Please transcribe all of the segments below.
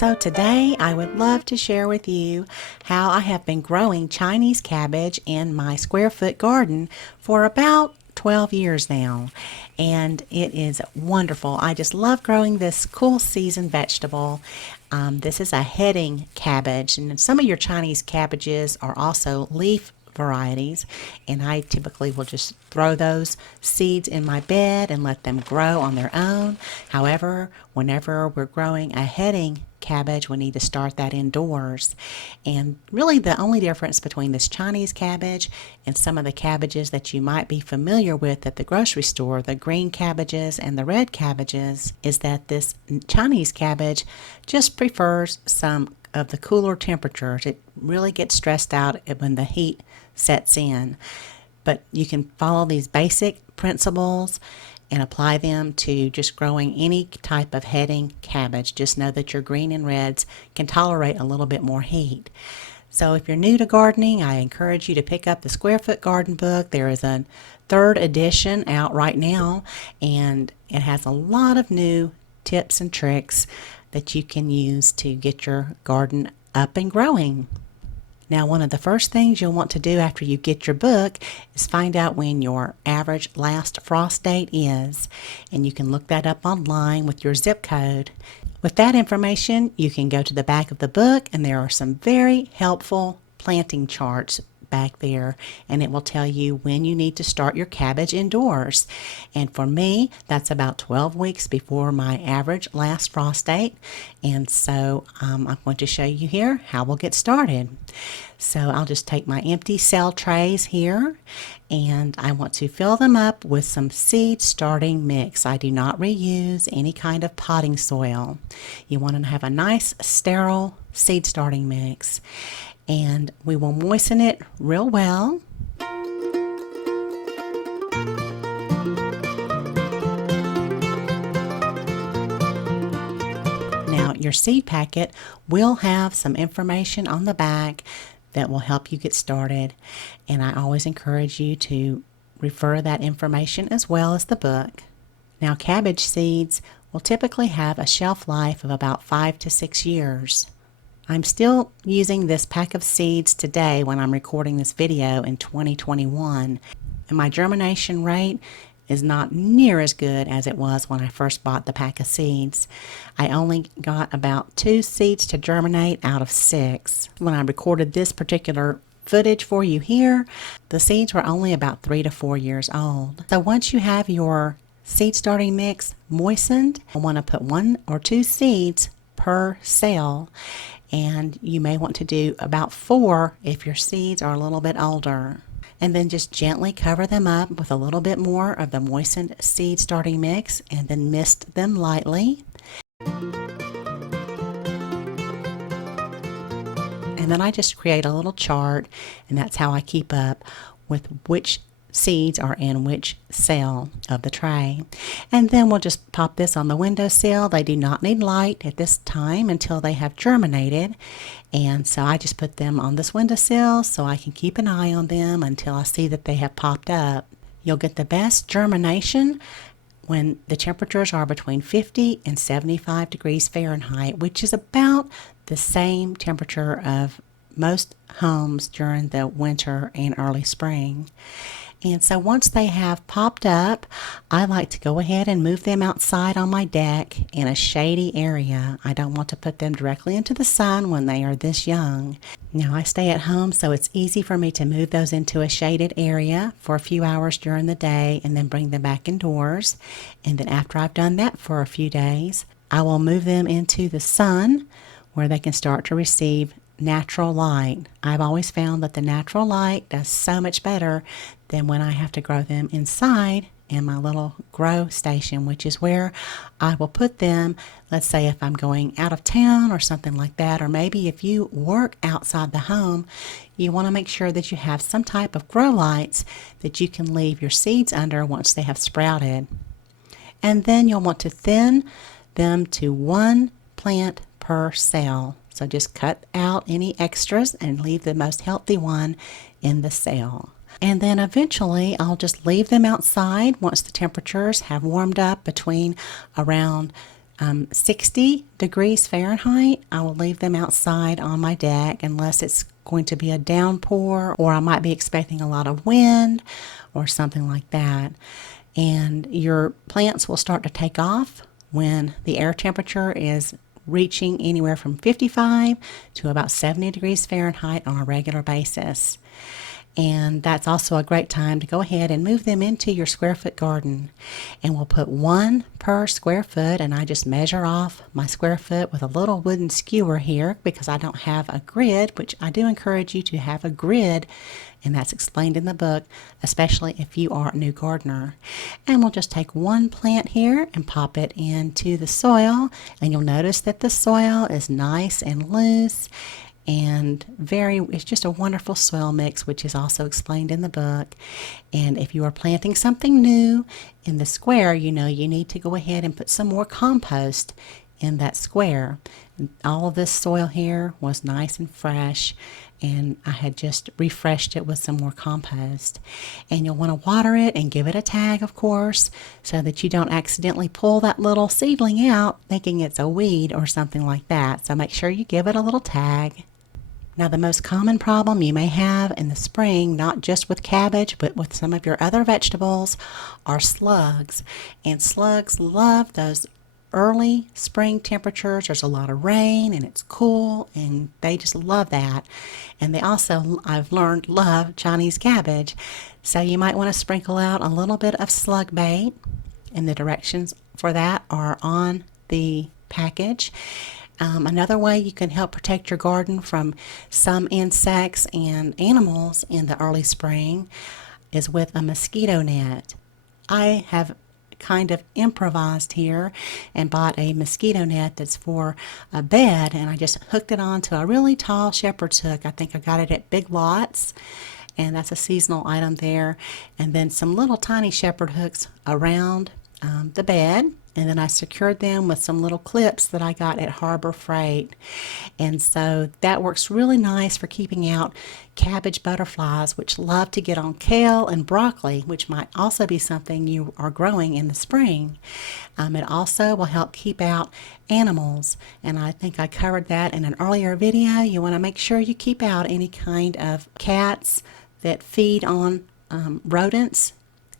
So today I would love to share with you how I have been growing Chinese cabbage in my square foot garden for about 12 years now, and it is wonderful. I just love growing this cool season vegetable. This is a heading cabbage, and some of your Chinese cabbages are also leaf varieties, and I typically will just throw those seeds in my bed and let them grow on their own. However, whenever we're growing a heading cabbage, we need to start that indoors. And really the only difference between this Chinese cabbage and some of the cabbages that you might be familiar with at the grocery store, the green cabbages and the red cabbages, is that this Chinese cabbage just prefers some of the cooler temperatures. It really gets stressed out when the heat sets in. But you can follow these basic principles and apply them to just growing any type of heading cabbage. Just know that your green and reds can tolerate a little bit more heat. So if you're new to gardening, I encourage you to pick up the Square Foot Garden book. There is a third edition out right now, and it has a lot of new tips and tricks that you can use to get your garden up and growing. Now, one of the first things you'll want to do after you get your book is find out when your average last frost date is, and you can look that up online with your zip code. With that information, you can go to the back of the book, and there are some very helpful planting charts back there, and it will tell you when you need to start your cabbage indoors. And for me, that's about 12 weeks before my average last frost date. And so I'm going to show you here how we'll get started. So I'll just take my empty cell trays here, and I want to fill them up with some seed starting mix. I do not reuse any kind of potting soil. You want to have a nice sterile seed starting mix, and we will moisten it real well. Now, your seed packet will have some information on the back that will help you get started, and I always encourage you to refer that information as well as the book. Now, cabbage seeds will typically have a shelf life of about 5 to 6 years. I'm still using this pack of seeds today when I'm recording this video in 2021, and my germination rate is not near as good as it was when I first bought the pack of seeds. I only got about 2 seeds to germinate out of 6. When I recorded this particular footage for you here, the seeds were only about 3 to 4 years old. So once you have your seed starting mix moistened, I want to put 1 or 2 seeds per cell, and you may want to do about 4 if your seeds are a little bit older. And then just gently cover them up with a little bit more of the moistened seed starting mix, and then mist them lightly. And then I just create a little chart, and that's how I keep up with which seeds are in which cell of the tray. And then we'll just pop this on the windowsill. They do not need light at this time until they have germinated, and so I just put them on this windowsill so I can keep an eye on them until I see that they have popped up. You'll get the best germination when the temperatures are between 50 and 75 degrees Fahrenheit, which is about the same temperature of most homes during the winter and early spring. And so once they have popped up, I like to go ahead and move them outside on my deck in a shady area. I don't want to put them directly into the sun when they are this young. Now, I stay at home, so it's easy for me to move those into a shaded area for a few hours during the day and then bring them back indoors. And then after I've done that for a few days, I will move them into the sun where they can start to receive natural light. I've always found that the natural light does so much better than when I have to grow them inside in my little grow station, which is where I will put them. Let's say if I'm going out of town or something like that, or maybe if you work outside the home, you want to make sure that you have some type of grow lights that you can leave your seeds under once they have sprouted. And then you'll want to thin them to 1 plant per cell. So just cut out any extras and leave the most healthy one in the cell. And then eventually I'll just leave them outside once the temperatures have warmed up between around 60 degrees Fahrenheit. I will leave them outside on my deck unless it's going to be a downpour, or I might be expecting a lot of wind or something like that. And your plants will start to take off when the air temperature is reaching anywhere from 55 to about 70 degrees Fahrenheit on a regular basis. And that's also a great time to go ahead and move them into your square foot garden. And we'll put one per square foot, and I just measure off my square foot with a little wooden skewer here because I don't have a grid, which I do encourage you to have a grid, and that's explained in the book, especially if you are a new gardener. And we'll just take one plant here and pop it into the soil, and you'll notice that the soil is nice and loose and it's just a wonderful soil mix, which is also explained in the book. And if you are planting something new in the square, you know you need to go ahead and put some more compost in that square. And all of this soil here was nice and fresh, and I had just refreshed it with some more compost. And you'll want to water it and give it a tag, of course, so that you don't accidentally pull that little seedling out thinking it's a weed or something like that. So make sure you give it a little tag. Now, the most common problem you may have in the spring, not just with cabbage, but with some of your other vegetables, are slugs. And slugs love those early spring temperatures. There's a lot of rain and it's cool, and they just love that. And they also, I've learned, love Chinese cabbage. So you might want to sprinkle out a little bit of slug bait, and the directions for that are on the package. Another way you can help protect your garden from some insects and animals in the early spring is with a mosquito net. I have kind of improvised here and bought a mosquito net that's for a bed, and I just hooked it onto a really tall shepherd's hook. I think I got it at Big Lots, and that's a seasonal item there. And then some little tiny shepherd hooks around the bed. And then I secured them with some little clips that I got at Harbor Freight. And so that works really nice for keeping out cabbage butterflies, which love to get on kale and broccoli, which might also be something you are growing in the spring. It also will help keep out animals, and I think I covered that in an earlier video. You want to make sure you keep out any kind of cats that feed on rodents,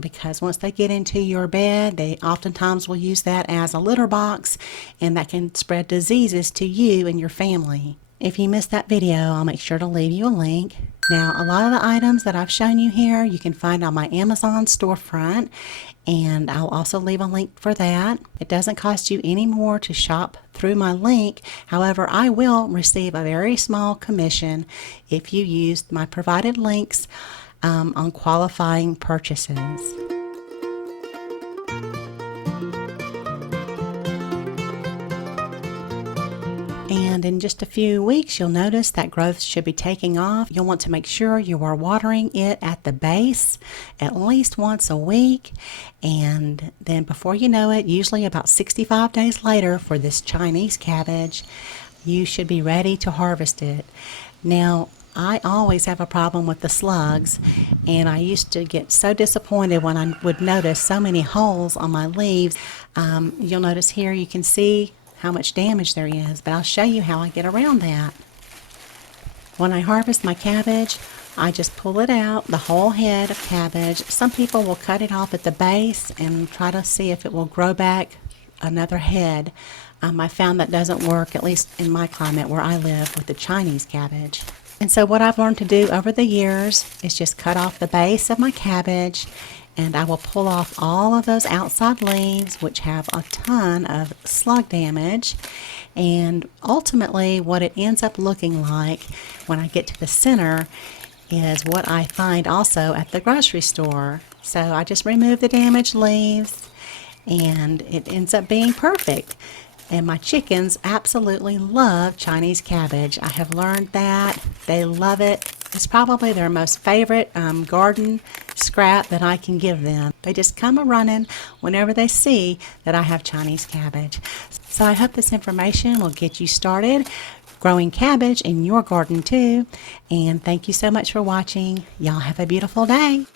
because once they get into your bed, they oftentimes will use that as a litter box, and that can spread diseases to you and your family. If you missed that video, I'll make sure to leave you a link. Now, a lot of the items that I've shown you here, you can find on my Amazon storefront, and I'll also leave a link for that. It doesn't cost you any more to shop through my link. However, I will receive a very small commission if you use my provided links on qualifying purchases. And in just a few weeks, you'll notice that growth should be taking off. You'll want to make sure you are watering it at the base at least once a week. And then before you know it, usually about 65 days later for this Chinese cabbage, you should be ready to harvest it. Now, I always have a problem with the slugs, and I used to get so disappointed when I would notice so many holes on my leaves. You'll notice here you can see how much damage there is, but I'll show you how I get around that. When I harvest my cabbage, I just pull it out, the whole head of cabbage. Some people will cut it off at the base and try to see if it will grow back another head. I found that doesn't work, at least in my climate where I live, with the Chinese cabbage. And so what I've learned to do over the years is just cut off the base of my cabbage, and I will pull off all of those outside leaves, which have a ton of slug damage. And ultimately what it ends up looking like when I get to the center is what I find also at the grocery store. So I just remove the damaged leaves, and it ends up being perfect. And my chickens absolutely love Chinese cabbage. I have learned that. They love it. It's probably their most favorite garden scrap that I can give them. They just come a-running whenever they see that I have Chinese cabbage. So I hope this information will get you started growing cabbage in your garden too. And thank you so much for watching. Y'all have a beautiful day.